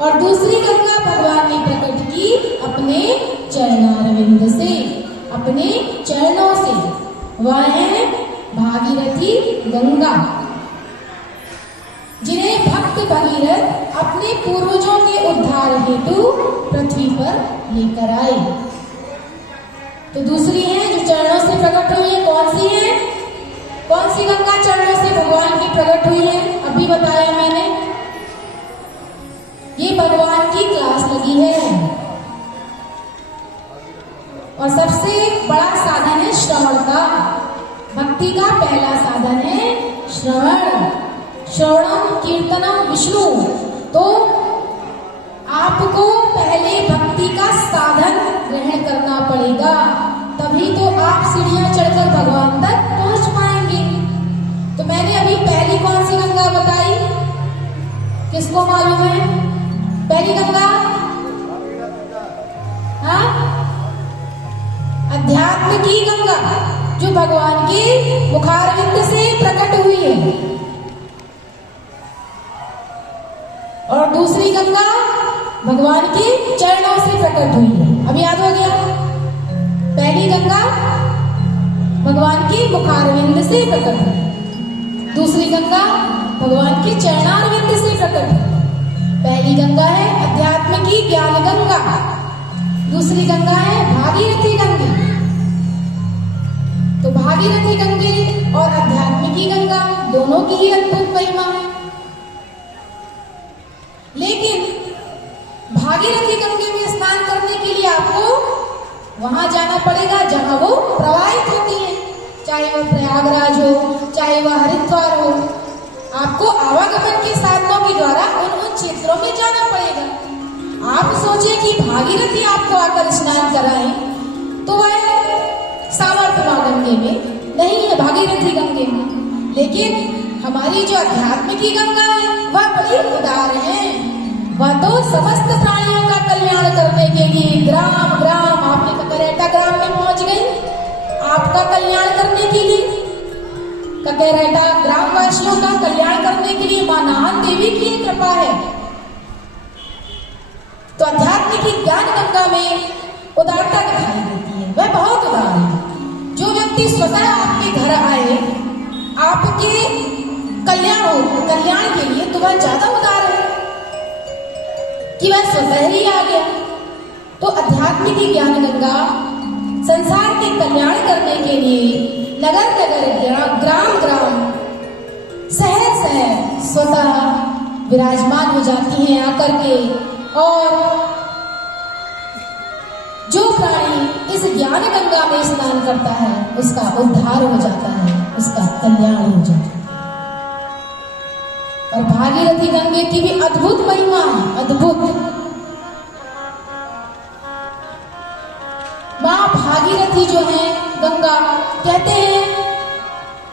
और दूसरी गंगा भगवान ने प्रकट की अपने चरणारविंद से, अपने चरणों से। वह है भागीरथी गंगा, जिन्हें भक्त भगीरथ अपने पूर्वजों के उद्धार हेतु पृथ्वी पर लेकर आए। तो दूसरी है जो चरणों से प्रकट हुई है, कौन सी है? कौन सी गंगा चरणों से भगवान की प्रकट हुई है? अभी बताया मैंने, ये भगवान की क्लास लगी है। और सबसे बड़ा साधन है श्रवण का। भक्ति का पहला साधन है श्रवण। श्रवणम कीर्तनम विष्णु। तो आपको पहले भक्ति का साधन ग्रहण करना पड़ेगा, तभी तो आप सीढ़ियां चढ़कर भगवान तक पहुंच पाएंगे। तो मैंने अभी पहली कौन सी गंगा बताई, किसको मालूम है? पहली गंगा हाँ, अध्यात्म की गंगा, जो भगवान के मुखारविंद से प्रकट हुई है। और दूसरी गंगा भगवान के चरणों से प्रकट हुई है। अब याद हो गया? पहली गंगा भगवान के मुखारविंद से प्रकट हुई, दूसरी गंगा भगवान के चरणारविंद से प्रकट हुई। पहली गंगा है अध्यात्म की ज्ञान गंगा, दूसरी गंगा है भागीरथी गंगे। तो भागीरथी गंगे और अध्यात्म की गंगा दोनों की ही अद्भुत महिमा है। लेकिन भागीरथी गंगे में स्नान करने के लिए आपको वहां जाना पड़ेगा जहां वो प्रवाहित होती है, चाहे वह प्रयागराज हो, चाहे वह हरिद्वार हो। आपको आवागमन के साधनों के द्वारा उन क्षेत्रों में जाना पड़ेगा। आप सोचे कि भागीरथी आपको आकर स्नान कराए, तो वह सामर्थ्य गंगे में नहीं है, भागीरथी गंगे में। लेकिन हमारी जो अध्यात्म की गंगा है वह बड़ी उदार है। वह तो समस्त प्राणियों का कल्याण करने के लिए ग्राम ग्राम, आपने ककरैटा ग्राम में पहुंच गई, आपका कल्याण करने के लिए, ककरैटा ग्रामवासियों का कल्याण करने के लिए मां नाहन देवी की कृपा है। तो अध्यात्म की ज्ञान गंगा में उदारता दिखाई देती है, वह बहुत उदार है। जो व्यक्ति स्वतः आपके घर आए आपके कल्याण के लिए, तो वह ज्यादा उदार है कि वह स्वतः ही आ गया। तो अध्यात्म की ज्ञान गंगा संसार के कल्याण करने के लिए नगर नगर, ग्राम ग्राम, शहर शहर स्वतः विराजमान हो जाती हैं आकर के। और जो प्राणी इस ज्ञान गंगा में स्नान करता है उसका उद्धार हो जाता है, उसका कल्याण हो जाता है। और भागीरथी गंगे की भी अद्भुत महिमा है, अद्भुत। मां भागीरथी जो है गंगा, कहते हैं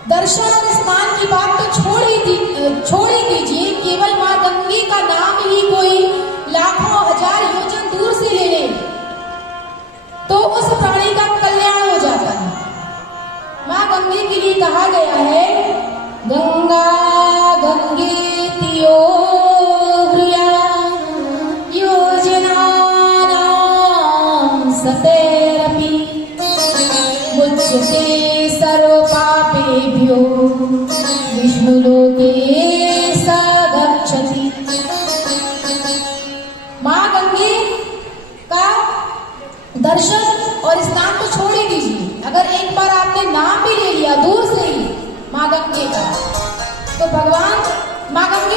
दर्शन और स्नान की बात तो छोड़ ही दीजिए, केवल मां गंगे का नाम ही कोई लाखों हजार योजन दूर से ले ले तो उस प्राणी का कल्याण हो जाता है। मां गंगे के लिए कहा गया है गंगा गंगे तियो योजना सतेरपि मुच्यते सर्व पापेभ्यो विष्णुलोके स गच्छति। मां गंगे का दर्शन और स्नान तो छोड़ ही दीजिए, अगर एक बार आपने नाम भी ले लिया दूर से ही मां गंगे का, तो भगवान मां गंगे